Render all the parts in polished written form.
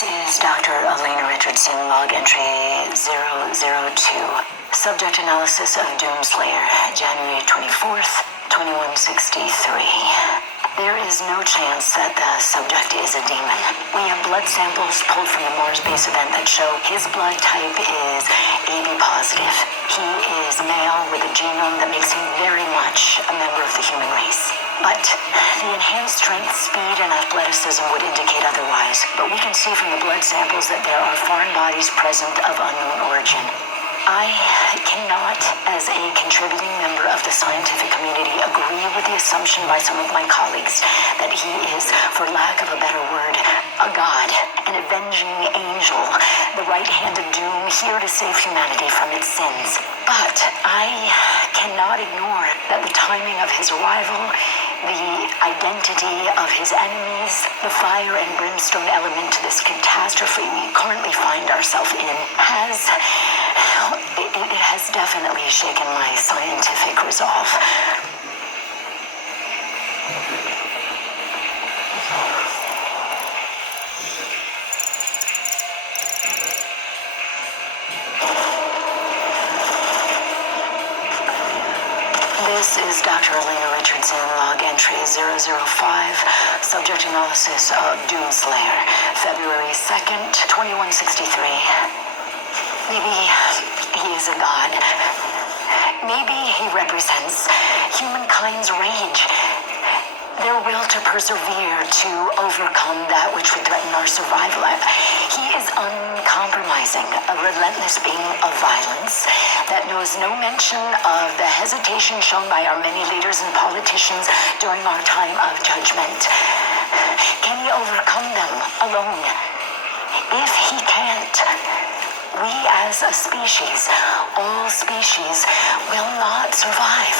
This is Dr. Elena Richardson, log entry 002. Subject analysis of Doomslayer, January 24th, 2163. There is no chance that the subject is a demon. We have blood samples pulled from the Mars base event that show his blood type is AB positive. He is male with a genome that makes him very much a member of the human race. But the enhanced strength, speed, and athleticism would indicate otherwise. But we can see from the blood samples that there are foreign bodies present of unknown origin. I cannot, as a contributing member of the scientific community, agree with the assumption by some of my colleagues that he is, for lack of a better word, a god, an avenging angel, the right hand of doom, here to save humanity from its sins. But I cannot ignore that the timing of his arrival, the identity of his enemies, the fire and brimstone element to this catastrophe we currently find ourselves in has definitely shaken my scientific resolve. This is Dr. Elena Richardson, log entry 005, subject analysis of Doomslayer, February 2nd, 2163. Maybe he is a god. Maybe he represents humankind's rage, their will to persevere, to overcome that which would threaten our survival. He is uncompromising, a relentless being of violence that knows no mention of the hesitation shown by our many leaders and politicians during our time of judgment. Can he overcome them alone? If he can't, we as a species, all species, will not survive.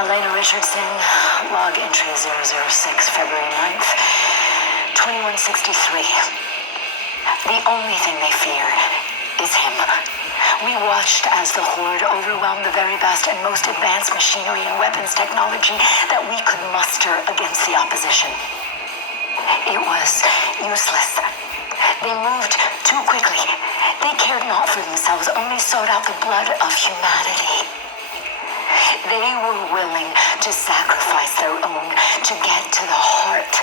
Elena Richardson, log entry 006, February 9th, 2163. The only thing they fear is him. We watched as the Horde overwhelmed the very best and most advanced machinery and weapons technology that we could muster against the opposition. It was useless. They moved too quickly. They cared not for themselves, only sought out the blood of humanity. They were willing to sacrifice their own to get to the heart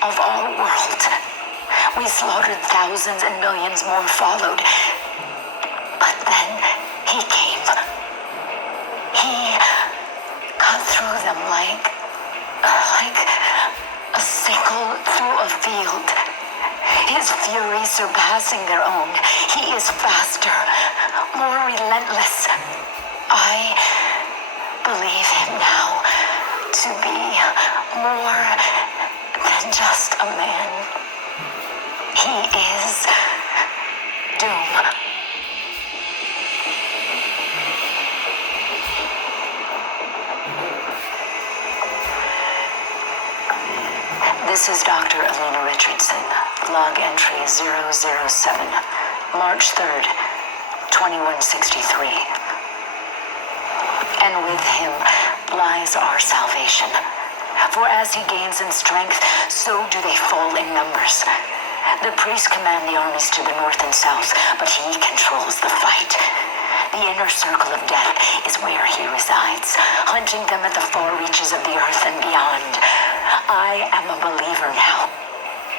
of our world. We slaughtered thousands and millions more followed. But then he came. He cut through them like a sickle through a field. His fury surpassing their own. He is faster, more relentless. I believe him now to be more than just a man. He is Doom. This is Dr. Elena Richardson, log entry 007, March 3rd, 2163. And with him lies our salvation. For as he gains in strength, so do they fall in numbers. The priests command the armies to the north and south, but he controls the fight. The inner circle of death is where he resides, hunting them at the far reaches of the earth and beyond. I am a believer now.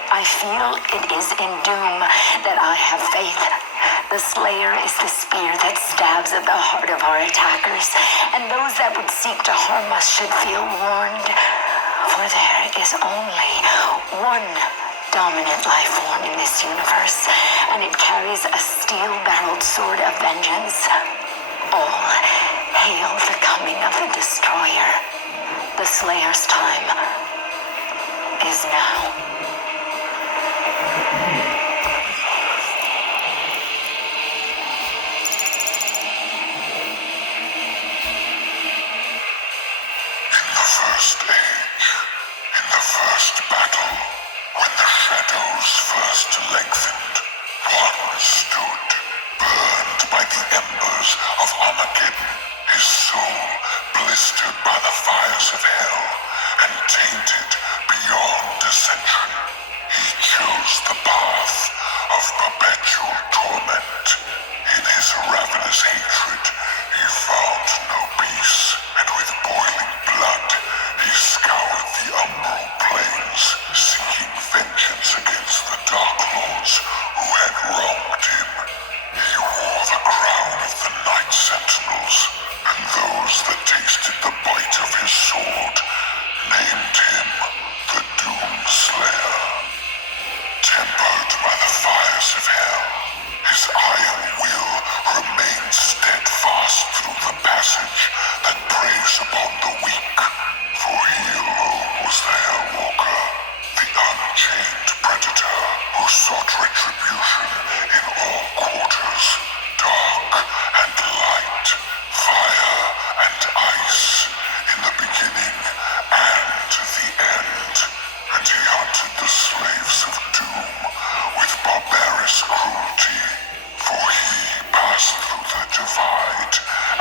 I feel it is in Doom that I have faith. The Slayer is the spear that stabs at the heart of our attackers, and those that would seek to harm us should feel warned. For there is only one dominant life form in this universe, and it carries a steel-barreled sword of vengeance. All hail the coming of the Destroyer. The Slayer's time is now. In the first age, in the first battle, when When the shadows first lengthened, one stood, burned by the embers of Armageddon, his soul blistered by the fires of hell, and tainted beyond ascension. He chose the path of perpetual torment. In his ravenous hatred, he found no peace, and with boiling blood, he scoured the umbral plains, seeking vengeance against the Dark Lords who had wronged him. He wore the crown of the Night Sentinels, and those that tasted the bite of his sword named him the Doomslayer. Tempered by the fires of hell, his iron will remained steadfast through the passage that preys upon the weak, for he alone was the Hellwalker, the unchained predator who sought retribution in all quarters, dark and light, fire and ice, in the beginning and the end. And he hunted the slaves of doom with barbarous cruelty, for he passed through the divide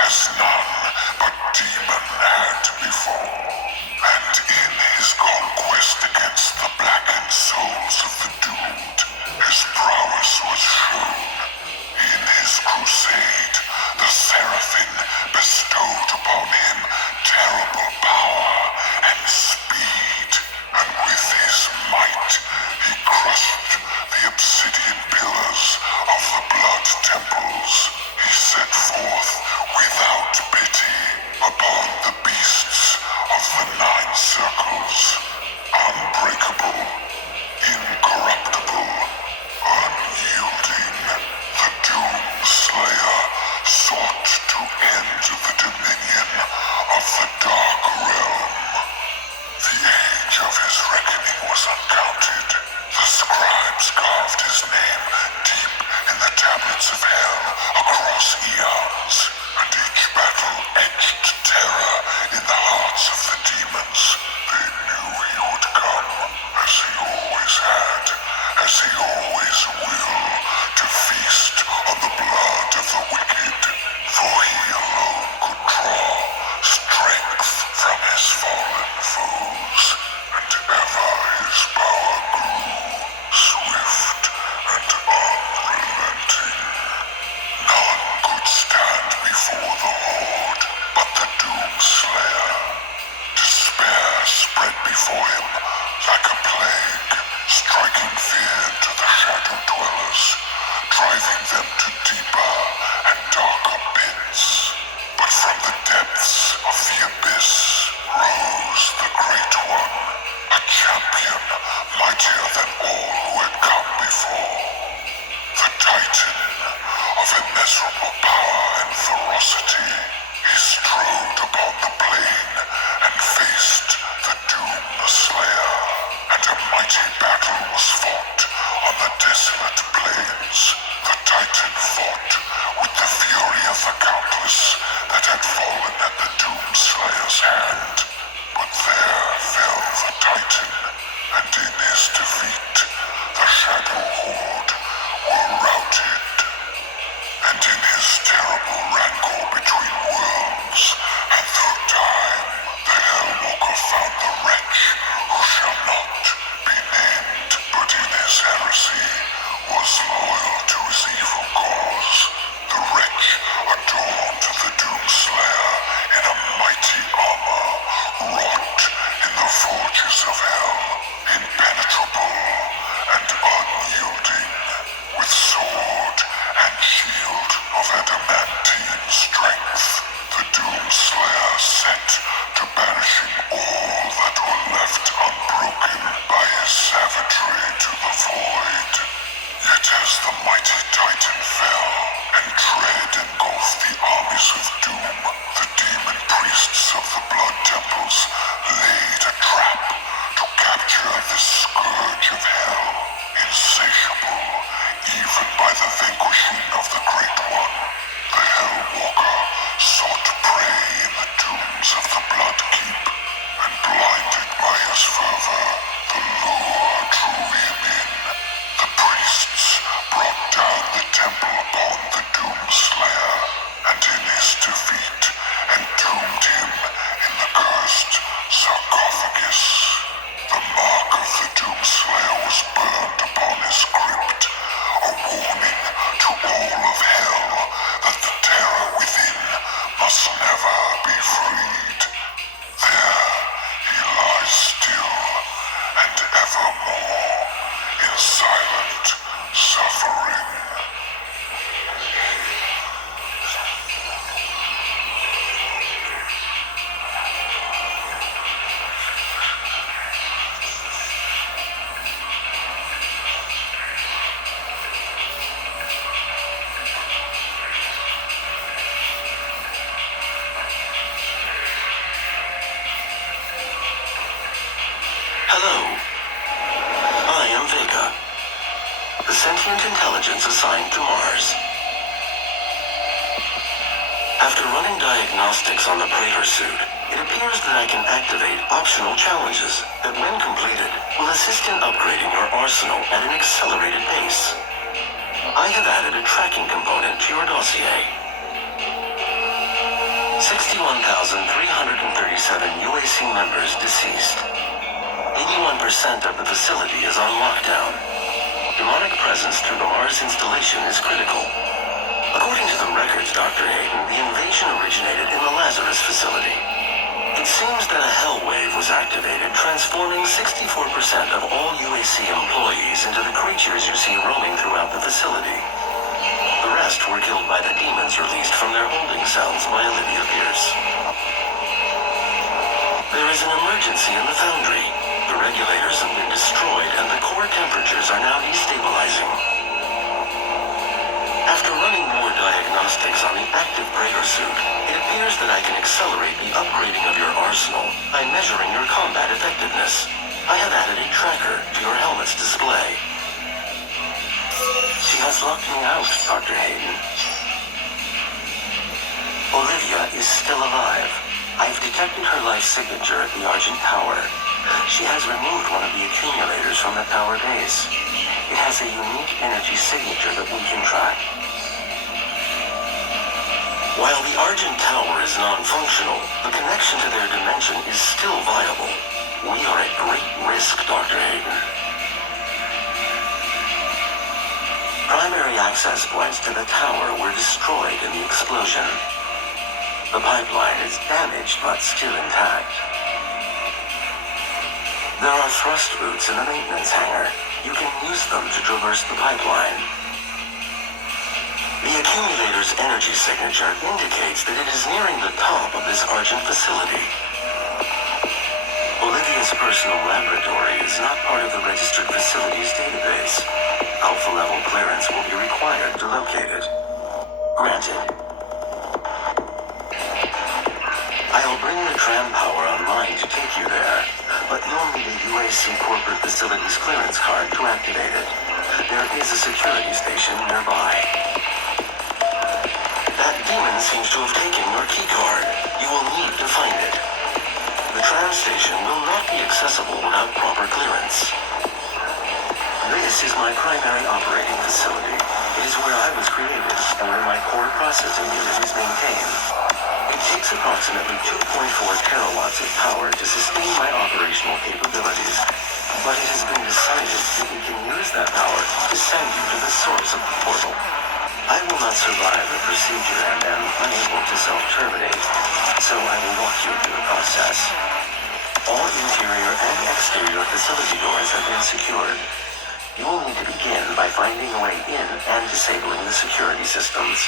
as none but demon had before. And in his conquest against the blackened souls of the doomed, his prowess was shown. In his crusade, the Seraphim bestowed upon him terrible power and speed, and with his might he crushed the obsidian pillars of the blood temples. He set forth without pity upon the beasts of the Nine Circles, unbreakable, incorruptible, unyielding. The Doomslayer sought to end the dominion of the Dark Realm. The age of his reckoning was uncounted. The scribes carved his name deep in the tablets of hell across eons, and each battle etched terror in the hearts of the demons. They knew he would come, as he always had, as he always will, to feast on the blood of the wicked, for he alone could draw strength from his fallen foes, and ever his power grew, swift and unrelenting. None could stand before the horde but the Doomslayer. Despair spread before him like a plague, striking fear into the Shadow Dwellers, driving them to deeper and darker pits. But from the depths of the abyss rose the Great One, a champion mightier than all who had come before. The Titan of immeasurable power and ferocity, he strode upon the plain and faced the Doomslayer, and a mighty battle was fought on the desolate plains. The Titan fought with the fury of the countless that had fallen at the Doomslayer's hand. But there fell the Titan, and in his defeat, the Shadow Horde were routed. And in his terrible rancor between worlds and through time, the Hellwalker found the wretch who shall not be named, but in his heresy was loyal to his evil cause. The wretch adorned the Doomslayer Hello. I am Vega, the sentient intelligence assigned to Mars. After running diagnostics on the Praetor suit, it appears that I can activate optional challenges that, when completed, will assist in upgrading your arsenal at an accelerated pace. I have added a tracking component to your dossier. 61,337 UAC members deceased. 81% of the facility is on lockdown. Demonic presence through the Mars installation is critical. According to the records, Dr. Hayden, the invasion originated in the Lazarus facility. It seems that a hell wave was activated, transforming 64% of all UAC employees into the creatures you see roaming throughout the facility. The rest were killed by the demons released from their holding cells by Olivia Pierce. There is an emergency in the foundry. The regulators have been destroyed and the core temperatures are now destabilizing. After running more diagnostics on the active Praetor suit, it appears that I can accelerate the upgrading of your arsenal by measuring your combat effectiveness. I have added a tracker to your helmet's display. She has locked me out, Dr. Hayden. Olivia is still alive. I've detected her life signature at the Argent Tower. She has removed one of the accumulators from the tower base. It has a unique energy signature that we can track. While the Argent Tower is non-functional, the connection to their dimension is still viable. We are at great risk, Dr. Hayden. Primary access points to the tower were destroyed in the explosion. The pipeline is damaged but still intact. There are thrust routes in the maintenance hangar. You can use them to traverse the pipeline. The accumulator's energy signature indicates that it is nearing the top of this Argent facility. Olivia's personal laboratory is not part of the registered facilities database. Alpha-level clearance will be required to locate it. Granted. I'll bring the tram power online to take you there, but you'll need a UAC corporate facilities clearance card to activate it. There is a security station nearby. That demon seems to have taken your keycard. You will need to find it. The tram station will not be accessible without proper clearance. This is my primary operating facility. It is where I was created and where my core processing unit is maintained. It takes approximately 2.4 terawatts of power to sustain my operational capabilities, but it has been decided that we can use that power to send you to the source of the portal. I will not survive the procedure and am unable to self-terminate, so I will walk you through the process. All interior and exterior facility doors have been secured. You will need to begin by finding a way in and disabling the security systems.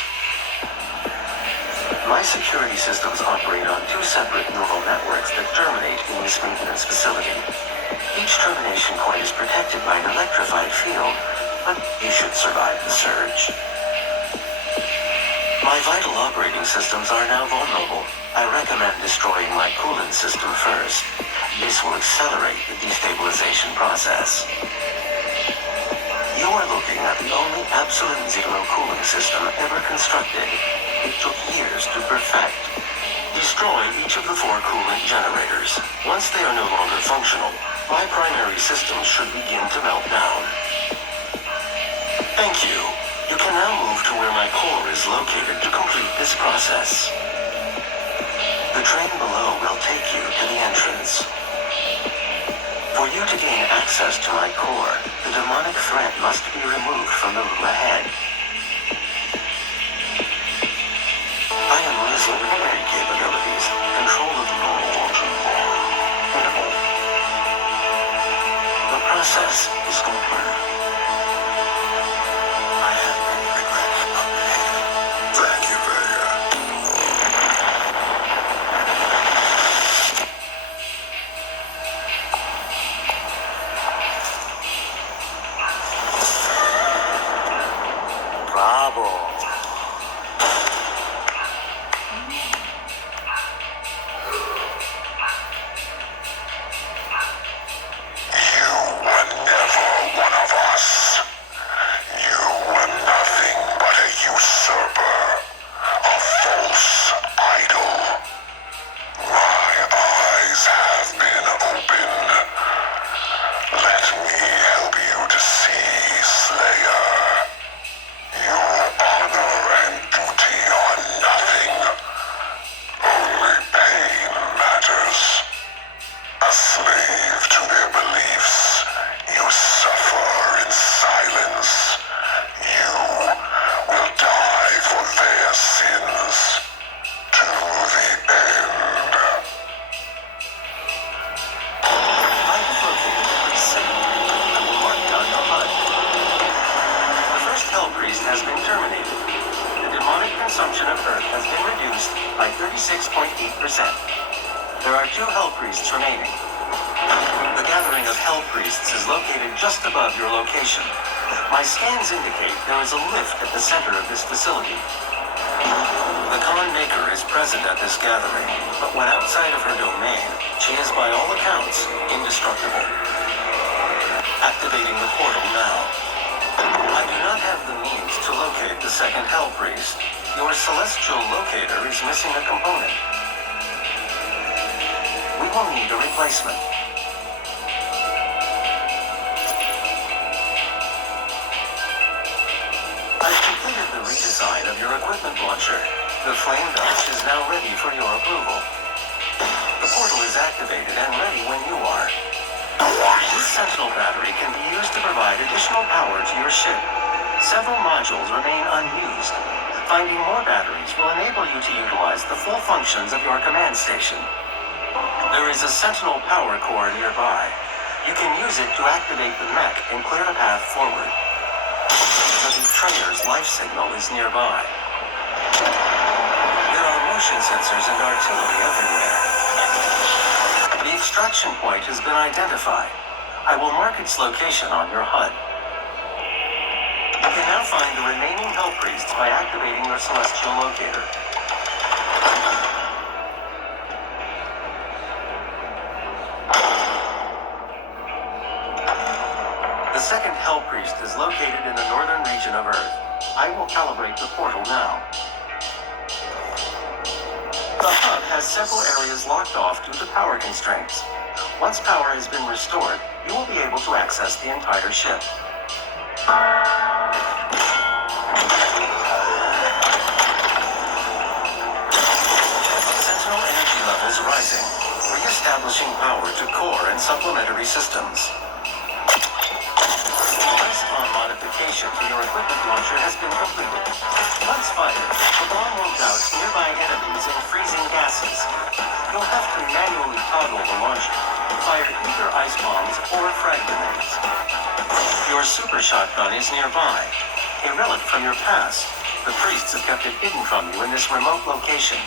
My security systems operate on two separate neural networks that terminate in this maintenance facility. Each termination point is protected by an electrified field, but you should survive the surge. My vital operating systems are now vulnerable. I recommend destroying my coolant system first. This will accelerate the destabilization process. You are looking at the only absolute zero cooling system ever constructed. It took years to perfect. Destroy each of the 4 coolant generators. Once they are no longer functional, my primary systems should begin to melt down. Thank you. You can now move to where my core is located to complete this process. The train below will take you to the entrance. For you to gain access to my core, the demonic threat must be removed from the room ahead. I am losing memory capabilities, control of the normal interval. The process is complete. I have many regrets, Dr. Hayden. Thank you, Vega. Bravo. by 36.8%. There are 2 Hell Priests remaining. The gathering of Hell Priests is located just above your location. My scans indicate there is a lift at the center of this facility. The Khan Maker is present at this gathering, but when outside of her domain, she is by all accounts indestructible. Activating the portal now. I do not have the means to locate the second Hell Priest. Your celestial locator is missing a component. We will need a replacement. I've completed the redesign of your equipment launcher. The flame belch is now ready for your approval. The portal is activated and ready when you are. This Sentinel battery can be used to provide additional power to your ship. Several modules remain unused. Finding more batteries will enable you to utilize the full functions of your command station. There is a Sentinel power core nearby. You can use it to activate the mech and clear the path forward. The betrayer's life signal is nearby. There are motion sensors and artillery everywhere. The extraction point has been identified. I will mark its location on your HUD. You can now find the remaining Hell Priests by activating your celestial locator. The second Hell Priest is located in the northern region of Earth. I will calibrate the portal now. The hub has several areas locked off due to power constraints. Once power has been restored, you will be able to access the entire ship. Sentinel energy levels rising, re-establishing power to core and supplementary systems. Modification to your equipment launcher has been completed. Once fired, the bomb will douse nearby enemies in freezing gases. You'll have to manually toggle the launcher to fire either ice bombs or frag grenades. Your super shotgun is nearby. A relic from your past. The priests have kept it hidden from you in this remote location.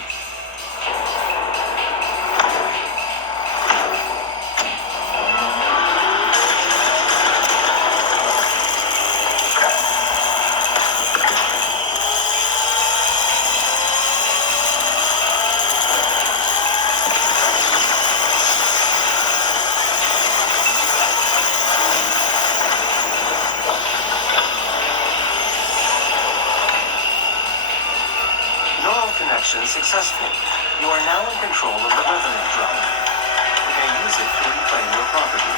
Successful. You are now in control of the Revenant drone. You may use it to reclaim your property.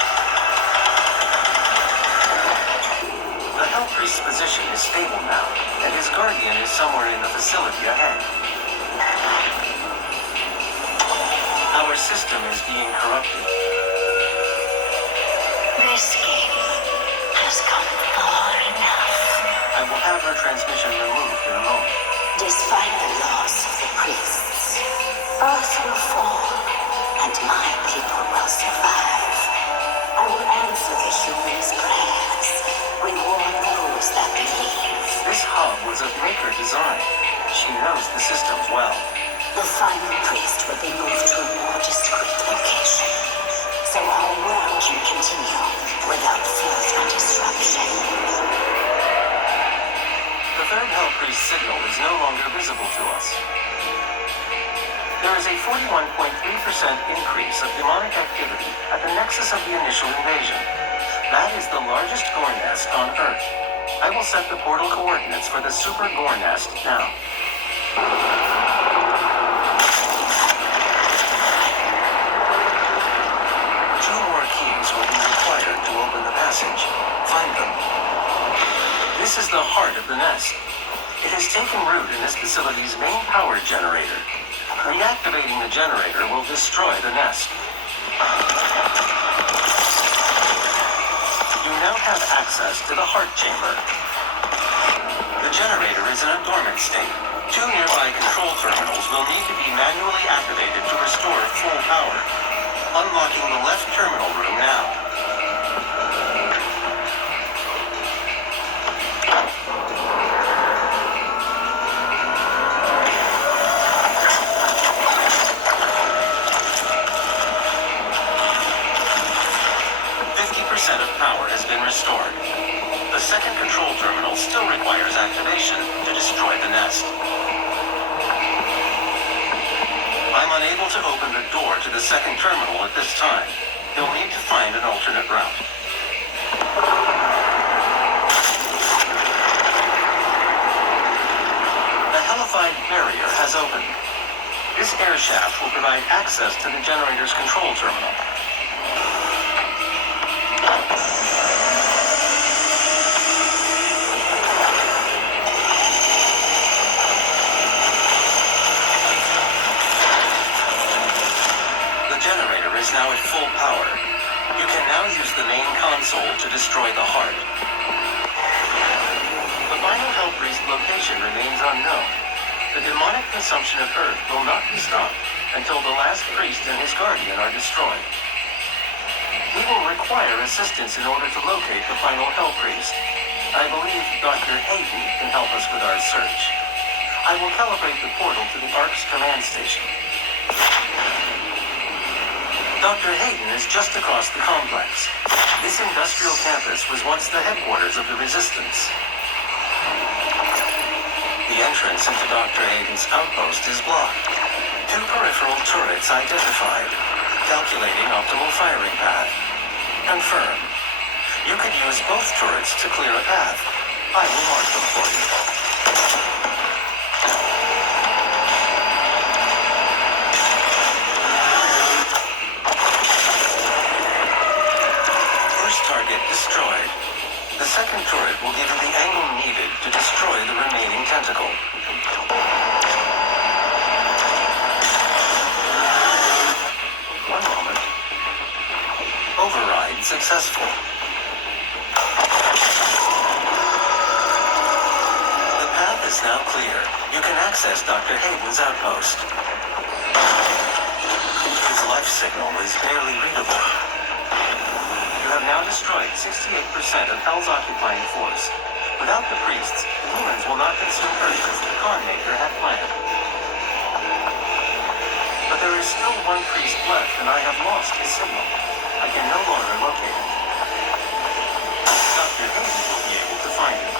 The Hell Priest's position is stable now, and his guardian is somewhere in the facility ahead. Our system is being corrupted. This game has come far enough. I will have her transmission removed in a moment. Despite the loss of the priests, Earth will fall, and my people will survive. I will answer the humans' prayers, reward those that believe. This hub was of Maker design. She knows the systems well. The final priest will be moved to a more discreet location, so our world can continue without further disruption. The third Hell Priest signal is no longer visible to us. There is a 41.3% increase of demonic activity at the nexus of the initial invasion. That is the largest gore nest on Earth. I will set the portal coordinates for the super gore nest now. Two more keys will be required to open the passage. Find them. This is the heart of the nest. It has taken root in this facility's main power generator. Reactivating the generator will destroy the nest. You now have access to the heart chamber. The generator is in a dormant state. Two nearby control terminals will need to be manually activated to restore full power. Unlocking the left terminal room now. unable to open the door to the second terminal at this time. You'll need to find an alternate route. The hellified barrier has opened. This air shaft will provide access to the generator's control terminal. The generator is now at full power. You can now use the main console to destroy the heart. The final Hell Priest location remains unknown. The demonic consumption of Earth will not be stopped until the last priest and his guardian are destroyed. We will require assistance in order to locate the final Hell Priest. I believe Dr. Hayden can help us with our search. I will calibrate the portal to the Ark's command station. Dr. Hayden is just across the complex. This industrial campus was once the headquarters of the Resistance. The entrance into Dr. Hayden's outpost is blocked. 2 peripheral turrets identified. Calculating optimal firing path. Confirm. You could use both turrets to clear a path. I will mark them for you. First target destroyed. The second turret will give you the angle needed to destroy the remaining tentacle. One moment. Override successful. The path is now clear. You can access Dr. Hayden's outpost. His life signal is barely readable. You have now destroyed 68% of Hell's occupying force. Without the priests, the humans will not consume Earth as the Khanmaker had planned. But there is still one priest left, and I have lost his signal. I can no longer locate him. Dr. Hayden will be able to find him.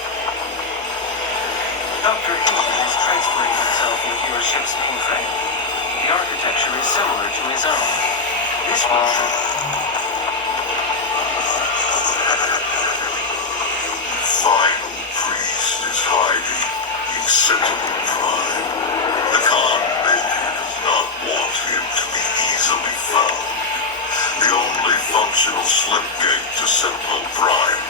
Dr. Hayden is transferring himself into your ship's mainframe. The architecture is similar to his own. This will... Final priest is hiding in Sentinel Prime. The Khanmaker does not want him to be easily found. The only functional slip gate to Sentinel Prime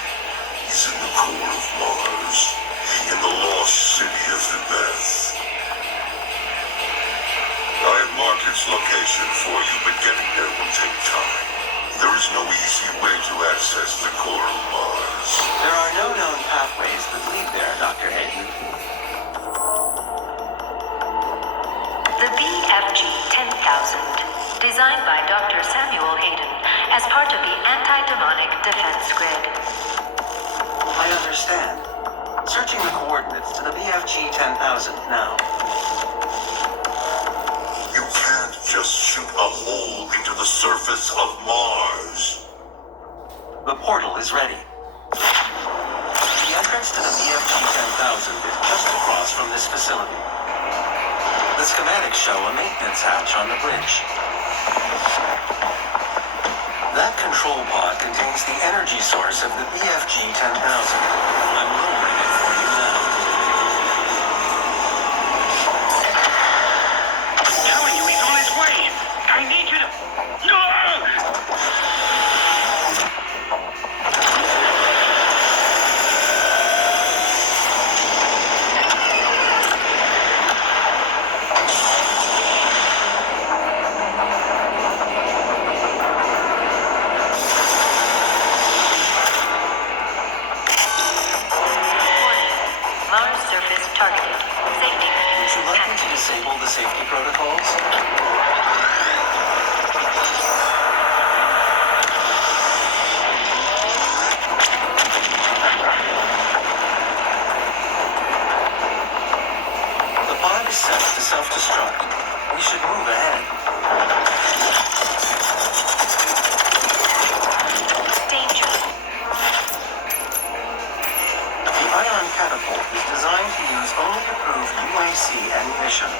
is in the core of Mars, in the lost city of Ibeth. I have marked its location for you, but getting there will take time. There is no easy way to access the core of Mars. There are no known pathways that lead there, Dr. Hayden. The BFG-10,000, designed by Dr. Samuel Hayden as part of the Anti-Demonic Defense Grid. I understand. Searching the coordinates to the BFG-10,000 now. You can't just shoot a hole into the surface of Mars. The portal is ready. The entrance to the BFG-10,000 is just across from this facility. The schematics show a maintenance hatch on the bridge. That control pod contains the energy source of the BFG-10,000. I'm lowering it for you now. I'm telling you, he's on his way. I need you to... Mars surface targeted. Safety Would you like me to active. disable the safety protocols? The pod is set to self-destruct. We should move ahead. Danger. The ion catapult is designed to use only approved UAC ammunition.